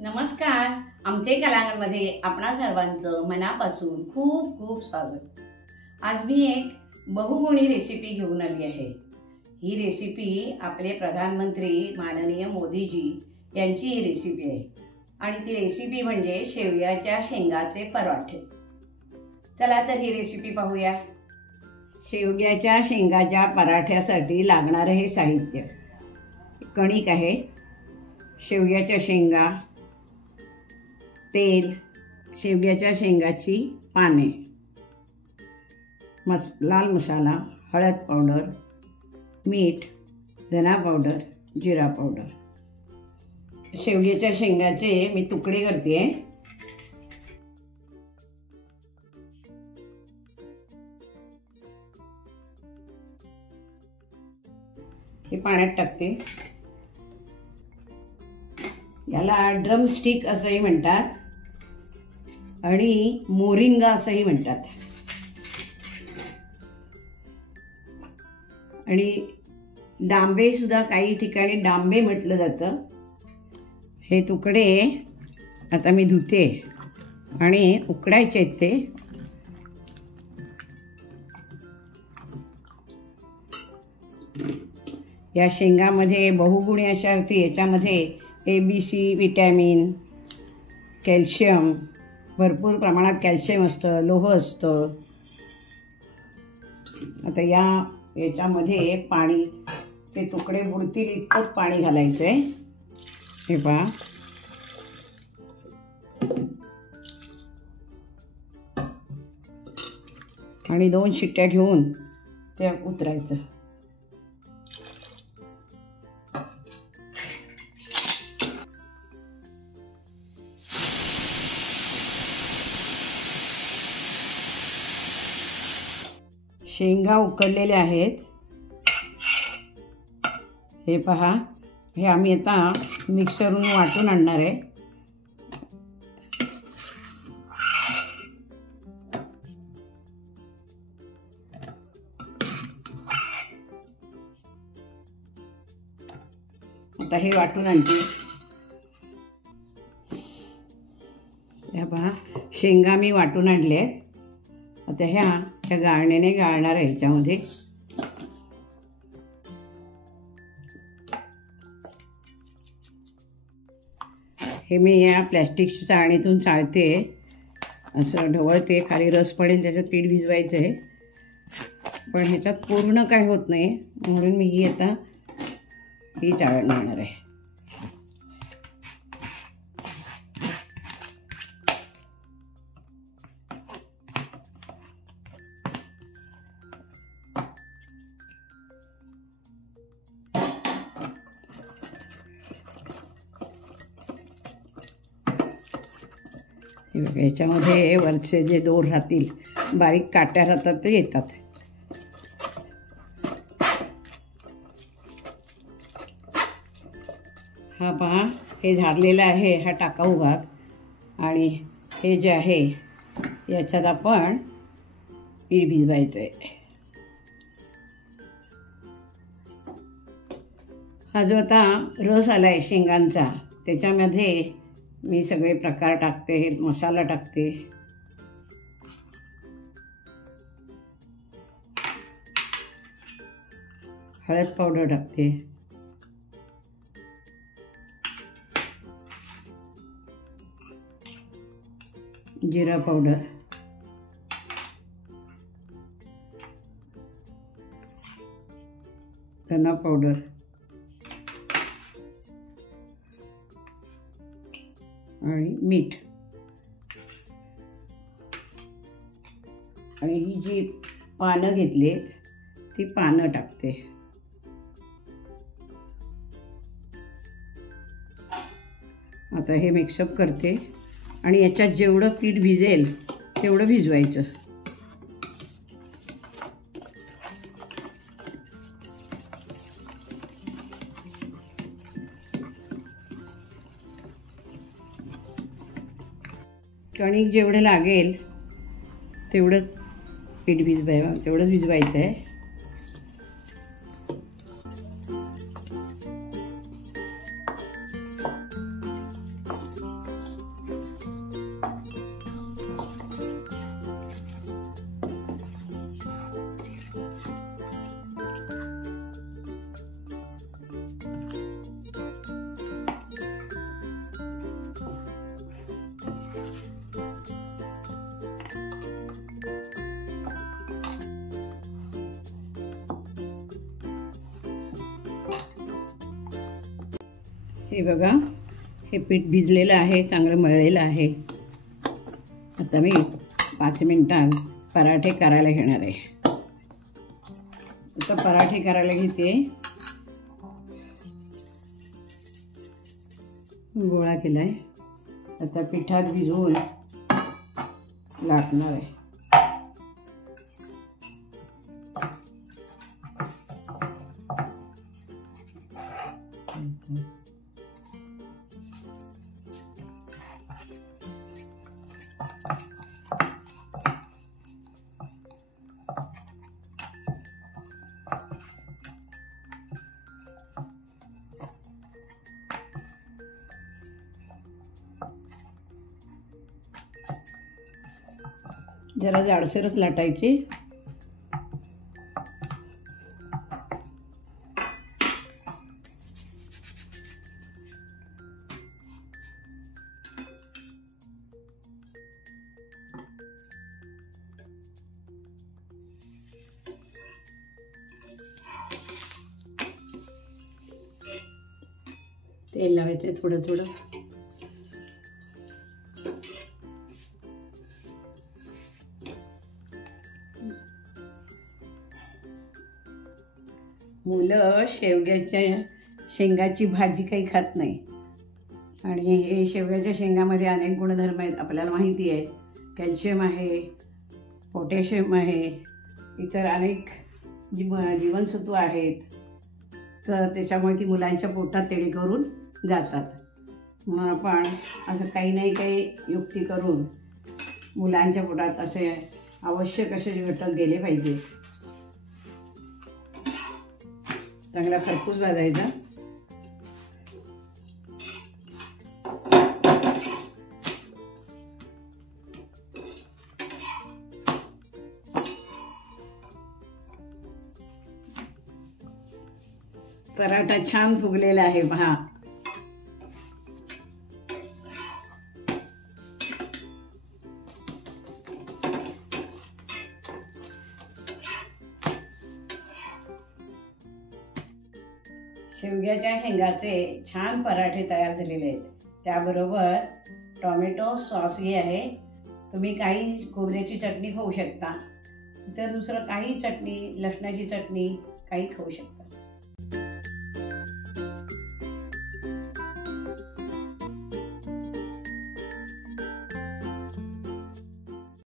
नमस्कार. आमचे कलांगणमध्ये आपणा सर्वांचं मनापासून खूप खूप स्वागत. आज मी एक बहुगुणी रेसिपी घेऊन आली आहे. ही रेसिपी आपले प्रधानमंत्री माननीय मोदीजी यांची ही रेसिपी आहे आणि ती रेसिपी म्हणजे शेवयाच्या शेंगाचे पराठे. चला तर ही रेसिपी पाहूया. शेवयाच्या शेंगाच्या पराठ्यासाठी लागणारे हे साहित्य: कणिक आहे, शेवयाच्या शेंगा, तेल, शेवयाच्या शेंगाची पाने, लाल मसाला, हळद पावडर, मीठ, धना पावडर, जिरा पावडर. शेवयाच्या शेंगाचे मी तुकडे करते. हे पाण्यात टाकते. याला ड्रमस्टिक असंही म्हणतात आणि मोरिंगा असंही म्हणतात. आणि डांबे सुद्धा काही ठिकाणी डांबे म्हटलं जातं. हे तुकडे आता मी धुते आणि उकडायचे आहेत ते. या शेंगामध्ये बहुगुणी अशा होती. याच्यामध्ये ABC विटॅमिन, कॅल्शियम, भरपूर प्रमाणात कॅल्शियम असतं, लोह असतं. आता याच्यामध्ये पाणी, ते तुकडे बुडतील इतकंच पाणी घालायचं आहे. हे पहा, आणि 2 शिट्ट्या घेऊन ते उतरायचं. शेंगा उकडलेल्या आहेत. हे पहा, हे आम्ही आता मिक्सरवरून वाटून आणणार आहे. आता हे वाटून आणते. हे पहा, शेंगा मी वाटून आणले. आता ह्या गाळण्याने गाळणार आहे ह्याच्यामध्ये. हे मी या प्लॅस्टिकच्या चाळणीतून चाळते. असं ढवळते, खाली रस पडेल त्याच्यात पीठ भिजवायचं आहे. पण ह्याच्यात पूर्ण काय होत नाही म्हणून मी ही चाळणार आहे. याच्यामध्ये वरचे जे दोर राहतील, बारीक काट्या राहतात, ते येतात. हा पहा, हे झारलेलं आहे, हा टाकाऊ भाग. आणि हे जे आहे याच्यात आपण पीठ भिजवायचं आहे. हा जो आता रस आला आहे शेंगांचा, त्याच्यामध्ये मी सगळे प्रकार टाकते. मसाला टाकते, हळद पावडर टाकते, जिरा पावडर, धना पावडर आणि मीठ. आणि ही जी पानं घेतली ती पानं टाकते. आता हे मिक्सअप करते आणि याच्यात जेवढं पीठ भिजेल तेवढं भिजवायचं. कणिक जेवढं लागेल तेवढंच पीठ तेवढंच भिजवायचं आहे. हे बघा, हे पीठ भिजलेलं आहे, चांगलं मळलेलं आहे. आता मी 5 मिनिटांत पराठे करायला घेणार आहे. आता पराठे करायला घेते. गोळा केला आहे, आता पिठात भिजवून लाटणार आहे. जरा जाडसरच लाटायची. तेल लावायचे थोडं थोडं. मुलं शेंगाची भाजी काही खात नाही. आणि हे शेवग्याच्या शेंगामध्ये अनेक गुणधर्म आहेत, आपल्याला माहिती आहे. कॅल्शियम आहे, पोटॅशियम आहे, इतर अनेक जीवनसत्व आहेत. तर त्याच्यामुळे ती मुलांच्या पोटात तेढी करून जातात. मग आपण असं काही नाही काही युक्ती करून मुलांच्या पोटात असे आवश्यक असे घटक गेले पाहिजे. चांगला खरपूस भाजायचा. पराठा छान फुगलेला आहे पहा. शेवग्याच्या शेंगाचे छान पराठे तयार झालेले आहेत. त्याबरोबर टोमॅटो सॉसही आहे. तुम्ही काही खोबऱ्याची चटणी खाऊ शकता, इतर दुसरं काही चटणी, लसणाची चटणी काही खाऊ शकता.